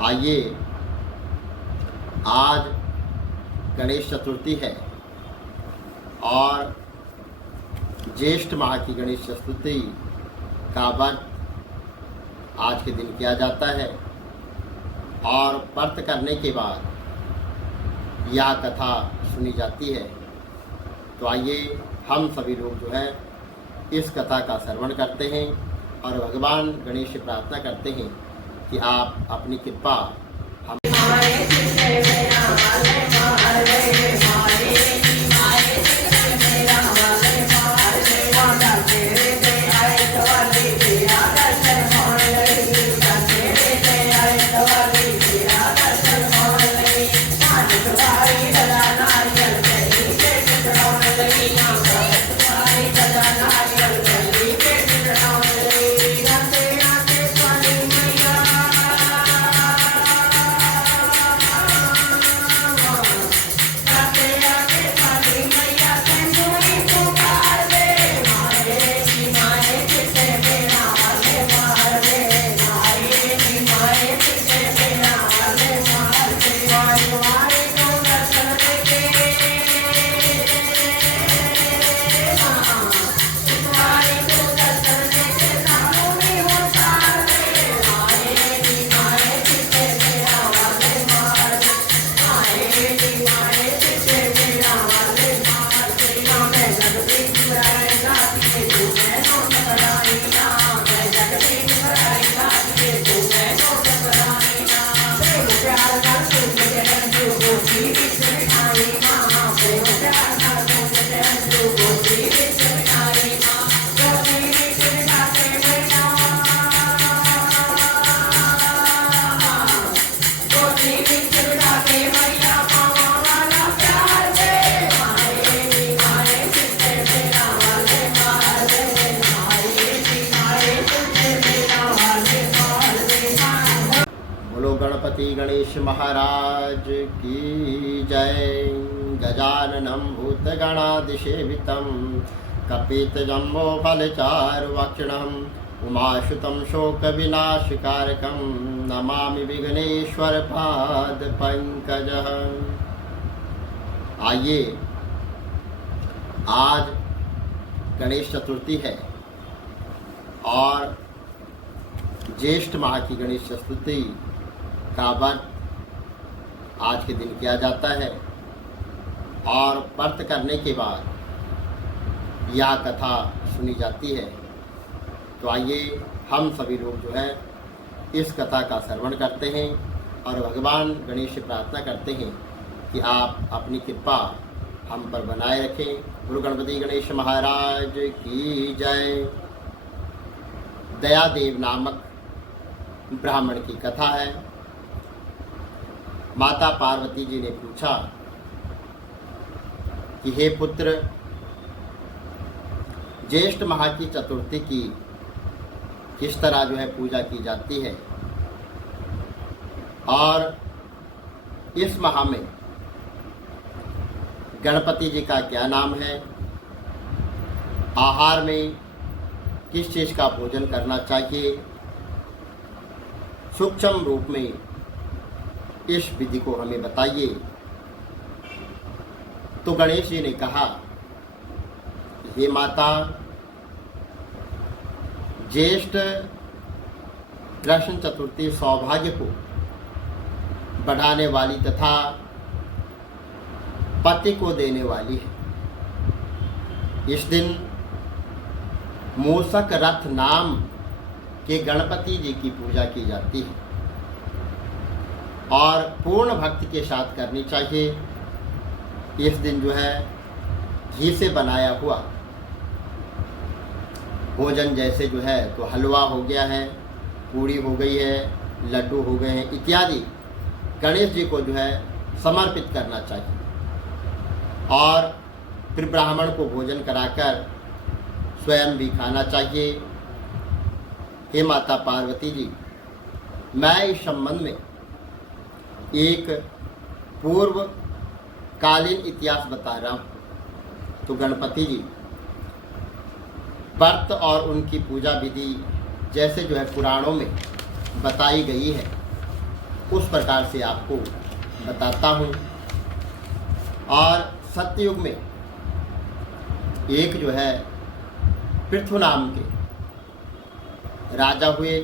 आइए, आज गणेश चतुर्थी है और ज्येष्ठ माह की गणेश चतुर्थी का व्रत आज के दिन किया जाता है और व्रत करने के बाद यह कथा सुनी जाती है। तो आइए हम सभी लोग जो है इस कथा का श्रवण करते हैं और भगवान गणेश से प्रार्थना करते हैं कि आप अपनी कृपा हम गणपति गणेश महाराज की जय। गजाननं भूतगणाधिसेवितं कपितजम्बो फलचारुभक्षणं उमासुतं शोकविनाशकारकं नमामि विघ्नेश्वर पाद पंकजः। आइए, आज गणेश चतुर्थी है और ज्येष्ठ माह की गणेश चतुर्थी का व्रत आज के दिन किया जाता है और व्रत करने के बाद यह कथा सुनी जाती है। तो आइए हम सभी लोग जो है इस कथा का श्रवण करते हैं और भगवान गणेश से प्रार्थना करते हैं कि आप अपनी कृपा हम पर बनाए रखें। गुरु गणपति गणेश महाराज की जय। दयादेव नामक ब्राह्मण की कथा है। माता पार्वती जी ने पूछा कि हे पुत्र, ज्येष्ठ माह की चतुर्थी की किस तरह जो है पूजा की जाती है और इस माह में गणपति जी का क्या नाम है, आहार में किस चीज़ का भोजन करना चाहिए, सूक्ष्म रूप में इस विधि को हमें बताइए। तो गणेश जी ने कहा, हे माता, ज्येष्ठ कृष्ण चतुर्थी सौभाग्य को बढ़ाने वाली तथा पति को देने वाली है। इस दिन मूषक रथ नाम के गणपति जी की पूजा की जाती है और पूर्ण भक्ति के साथ करनी चाहिए। इस दिन जो है घी से बनाया हुआ भोजन, जैसे जो है तो हलवा हो गया है, पूड़ी हो गई है, लड्डू हो गए हैं इत्यादि, गणेश जी को जो है समर्पित करना चाहिए और फिर ब्राह्मण को भोजन कराकर स्वयं भी खाना चाहिए। हे माता पार्वती जी, मैं इस संबंध में एक पूर्व कालीन इतिहास बता रहा हूँ। तो गणपति जी व्रत और उनकी पूजा विधि जैसे जो है पुराणों में बताई गई है, उस प्रकार से आपको बताता हूँ। और सत्ययुग में एक जो है पृथु नाम के राजा हुए,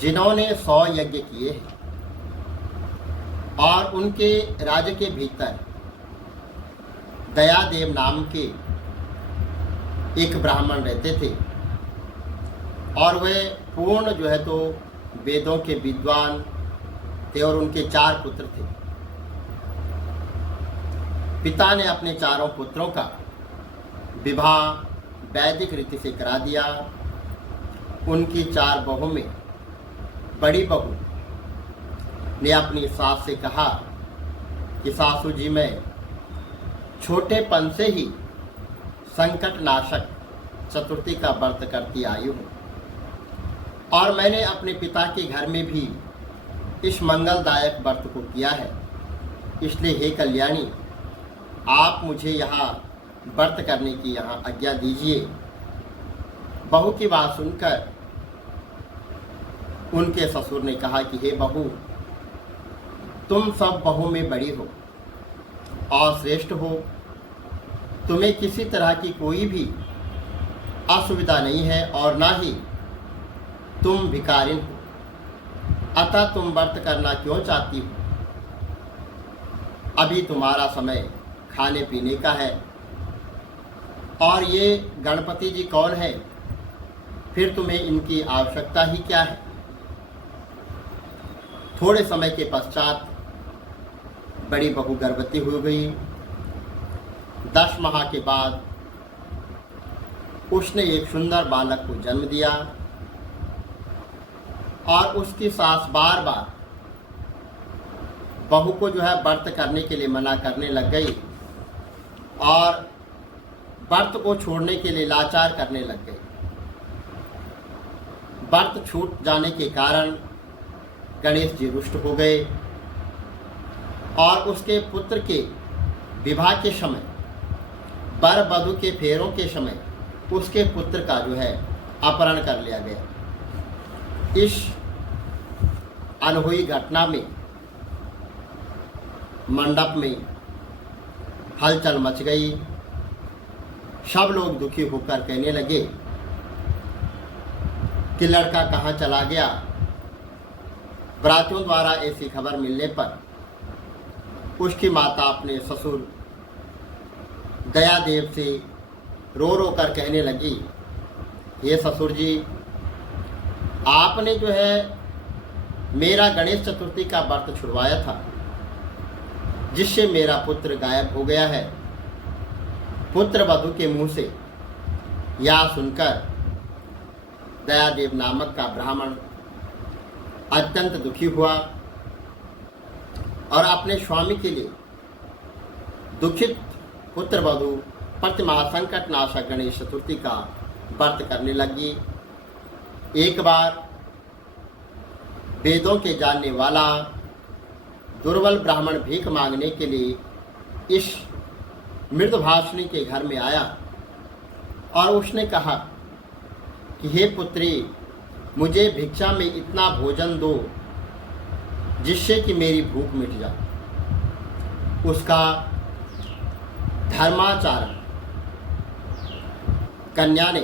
जिन्होंने 100 यज्ञ किए हैं, और उनके राज्य के भीतर दयादेव नाम के एक ब्राह्मण रहते थे, और वे पूर्ण जो है तो वेदों के विद्वान थे, और उनके 4 पुत्र थे। पिता ने अपने चारों पुत्रों का विवाह वैदिक रीति से करा दिया। उनकी 4 बहुओं में बड़ी बहू ने अपनी सास से कहा कि सासू जी, मैं छोटेपन से ही संकट नाशक चतुर्थी का व्रत करती आई हूँ, और मैंने अपने पिता के घर में भी इस मंगलदायक व्रत को किया है। इसलिए हे कल्याणी, आप मुझे यहाँ व्रत करने की यहाँ आज्ञा दीजिए। बहू की बात सुनकर उनके ससुर ने कहा कि हे बहू, तुम सब बहू में बड़ी हो और श्रेष्ठ हो, तुम्हें किसी तरह की कोई भी असुविधा नहीं है, और ना ही तुम भिखारिन हो, अतः तुम व्रत करना क्यों चाहती हो? अभी तुम्हारा समय खाने पीने का है, और ये गणपति जी कौन है? फिर तुम्हें इनकी आवश्यकता ही क्या है? थोड़े समय के पश्चात बड़ी बहू गर्भवती हो गई। 10 माह के बाद उसने एक सुंदर बालक को जन्म दिया, और उसकी सास बार बार बहू को जो है व्रत करने के लिए मना करने लग गई, और व्रत को छोड़ने के लिए लाचार करने लग गई। व्रत छूट जाने के कारण गणेश जी रुष्ट हो गए, और उसके पुत्र के विवाह के समय, वर वधू के फेरों के समय उसके पुत्र का जो है अपहरण कर लिया गया। इस अनहोनी घटना में मंडप में हलचल मच गई। सब लोग दुखी होकर कहने लगे कि लड़का कहाँ चला गया। बरातियों द्वारा ऐसी खबर मिलने पर उसकी माता अपने ससुर दयादेव से रो रो कर कहने लगी, ये ससुर जी, आपने जो है मेरा गणेश चतुर्थी का व्रत छुड़वाया था, जिससे मेरा पुत्र गायब हो गया है। पुत्र वधू के मुंह से यह सुनकर दयादेव नामक का ब्राह्मण अत्यंत दुखी हुआ, और अपने स्वामी के लिए दुखित पुत्र वधू प्रतिमाह संकट नाशक गणेश चतुर्थी का व्रत करने लगी। एक बार वेदों के जानने वाला दुर्बल ब्राह्मण भीख मांगने के लिए इस मृदभाषिणी के घर में आया, और उसने कहा कि हे पुत्री, मुझे भिक्षा में इतना भोजन दो जिससे कि मेरी भूख मिट जाए। उसका धर्माचारण कन्या ने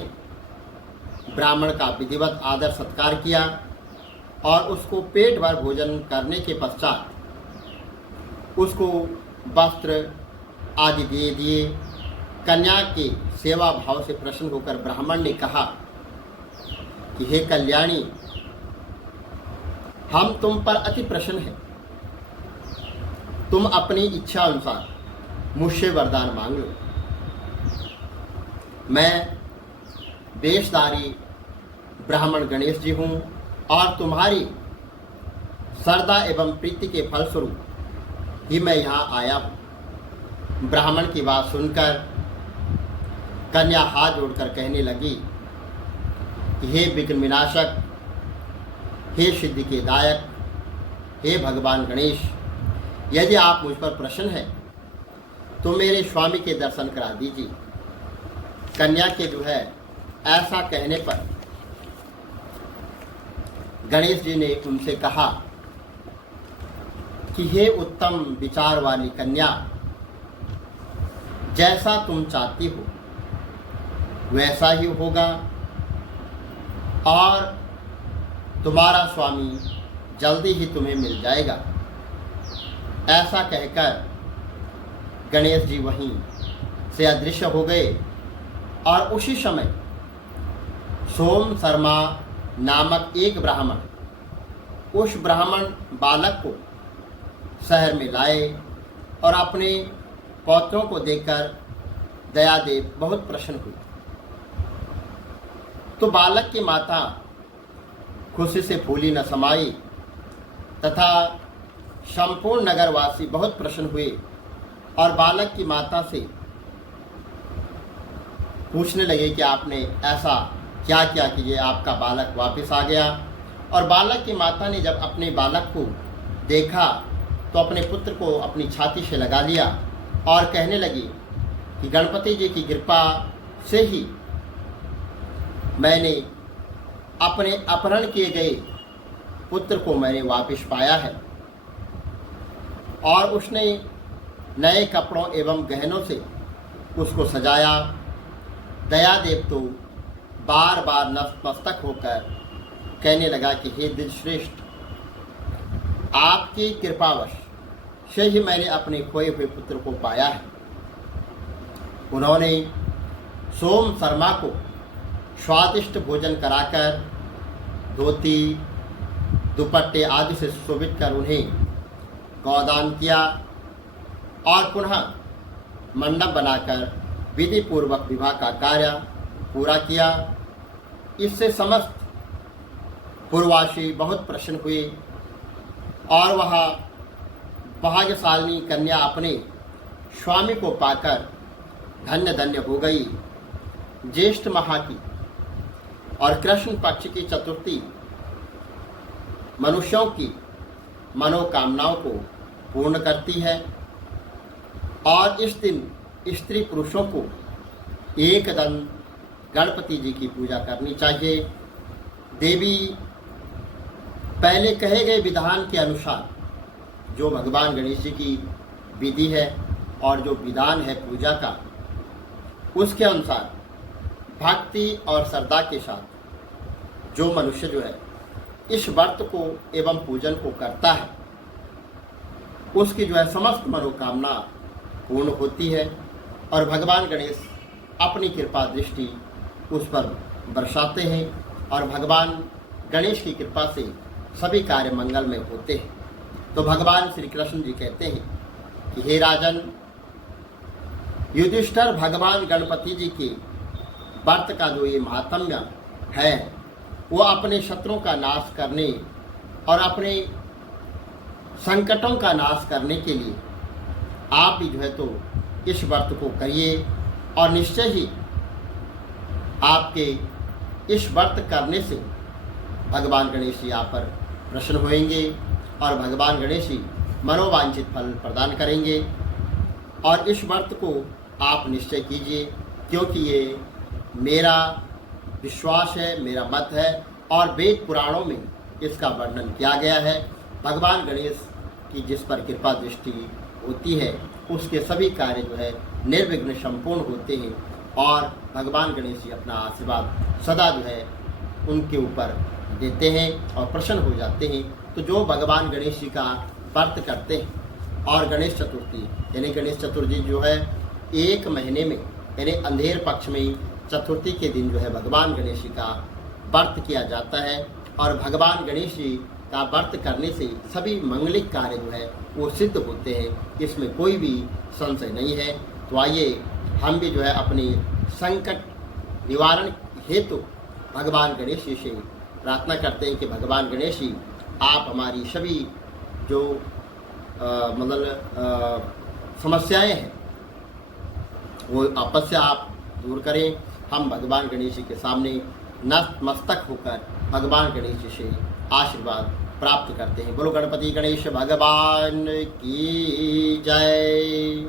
ब्राह्मण का विधिवत आदर सत्कार किया, और उसको पेट भर भोजन करने के पश्चात उसको वस्त्र आदि दे दिए। कन्या के सेवा भाव से प्रसन्न होकर ब्राह्मण ने कहा कि हे कल्याणी, हम तुम पर अति प्रसन्न हैं। तुम अपनी इच्छा अनुसार मुझसे वरदान मांग लो। मैं देशधारी ब्राह्मण गणेश जी हूँ, और तुम्हारी श्रद्धा एवं प्रीति के फलस्वरूप ही मैं यहाँ आया हूँ। ब्राह्मण की बात सुनकर कन्या हाथ जोड़कर कहने लगी कि हे विघ्न विनाशक, हे सिद्धि के दायक, हे भगवान गणेश, यदि आप मुझ पर प्रसन्न हैं तो मेरे स्वामी के दर्शन करा दीजिए। कन्या के जो है ऐसा कहने पर गणेश जी ने उनसे कहा कि हे उत्तम विचार वाली कन्या, जैसा तुम चाहती हो वैसा ही होगा और तुम्हारा स्वामी जल्दी ही तुम्हें मिल जाएगा। ऐसा कहकर गणेश जी वहीं से अदृश्य हो गए और उसी समय सोम शर्मा नामक एक ब्राह्मण उस ब्राह्मण बालक को शहर में लाए और अपने पौत्रों को देखकर दयादेव बहुत प्रसन्न हुई। तो बालक की माता खुशी से फूली न समाई तथा संपूर्ण नगरवासी बहुत प्रसन्न हुए और बालक की माता से पूछने लगे कि आपने ऐसा क्या किया कि ये आपका बालक वापस आ गया। और बालक की माता ने जब अपने बालक को देखा तो अपने पुत्र को अपनी छाती से लगा लिया और कहने लगी कि गणपति जी की कृपा से ही मैंने अपने अपहरण किए गए पुत्र को मैंने वापस पाया है। और उसने नए कपड़ों एवं गहनों से उसको सजाया। दयादेव तो बार बार नतमस्तक होकर कहने लगा कि हे द्विजश्रेष्ठ, आपकी कृपावश से ही मैंने अपने खोए हुए पुत्र को पाया है। उन्होंने सोम शर्मा को स्वादिष्ट भोजन कराकर धोती दुपट्टे आदि से सुशोभित कर उन्हें गौदान किया और पुनः मंडप बनाकर विधि पूर्वक विवाह का कार्य पूरा किया। इससे समस्त पूर्ववासी बहुत प्रसन्न हुए और वह भाग्यशालिनी कन्या अपने स्वामी को पाकर धन्य धन्य हो गई। ज्येष्ठ माह की और कृष्ण पक्ष की चतुर्थी मनुष्यों की मनोकामनाओं को पूर्ण करती है और इस दिन स्त्री पुरुषों को एक दिन गणपति जी की पूजा करनी चाहिए। देवी पहले कहे गए विधान के अनुसार जो भगवान गणेश जी की विधि है और जो विधान है पूजा का, उसके अनुसार भक्ति और श्रद्धा के साथ जो मनुष्य जो है इस व्रत को एवं पूजन को करता है, उसकी जो है समस्त मनोकामना पूर्ण होती है और भगवान गणेश अपनी कृपा दृष्टि उस पर बरसाते हैं और भगवान गणेश की कृपा से सभी कार्य मंगल में होते हैं। तो भगवान श्री कृष्ण जी कहते हैं कि हे राजन, युधिष्ठिर भगवान गणपति जी के व्रत का जो ये महात्म्य है वो अपने शत्रुओं का नाश करने और अपने संकटों का नाश करने के लिए आप भी जो है तो इस व्रत को करिए और निश्चय ही आपके इस व्रत करने से भगवान गणेश जी आप पर प्रसन्न होंगे और भगवान गणेश जी मनोवांछित फल प्रदान करेंगे। और इस व्रत को आप निश्चय कीजिए, क्योंकि ये मेरा विश्वास है, मेरा मत है और वेद पुराणों में इसका वर्णन किया गया है। भगवान गणेश की जिस पर कृपा दृष्टि होती है उसके सभी कार्य जो है निर्विघ्न संपूर्ण होते हैं और भगवान गणेश जी अपना आशीर्वाद सदा जो है उनके ऊपर देते हैं और प्रसन्न हो जाते हैं। तो जो भगवान गणेश जी का व्रत करते हैं और गणेश चतुर्थी यानी गणेश चतुर्थी जो है एक महीने में यानी अंधेर पक्ष में चतुर्थी के दिन जो है भगवान गणेश जी का व्रत किया जाता है और भगवान गणेश जी का व्रत करने से सभी मंगलिक कार्य जो है वो सिद्ध होते हैं, इसमें कोई भी संशय नहीं है। तो आइए हम भी जो है अपनी संकट निवारण हेतु भगवान गणेश जी से प्रार्थना करते हैं कि भगवान गणेश जी आप हमारी सभी जो समस्याएं हैं वो आपस से आप दूर करें। हम भगवान गणेश जी के सामने नतमस्तक होकर भगवान गणेश जी से आशीर्वाद प्राप्त करते हैं। बोलो गणपति गणेश भगवान की जय।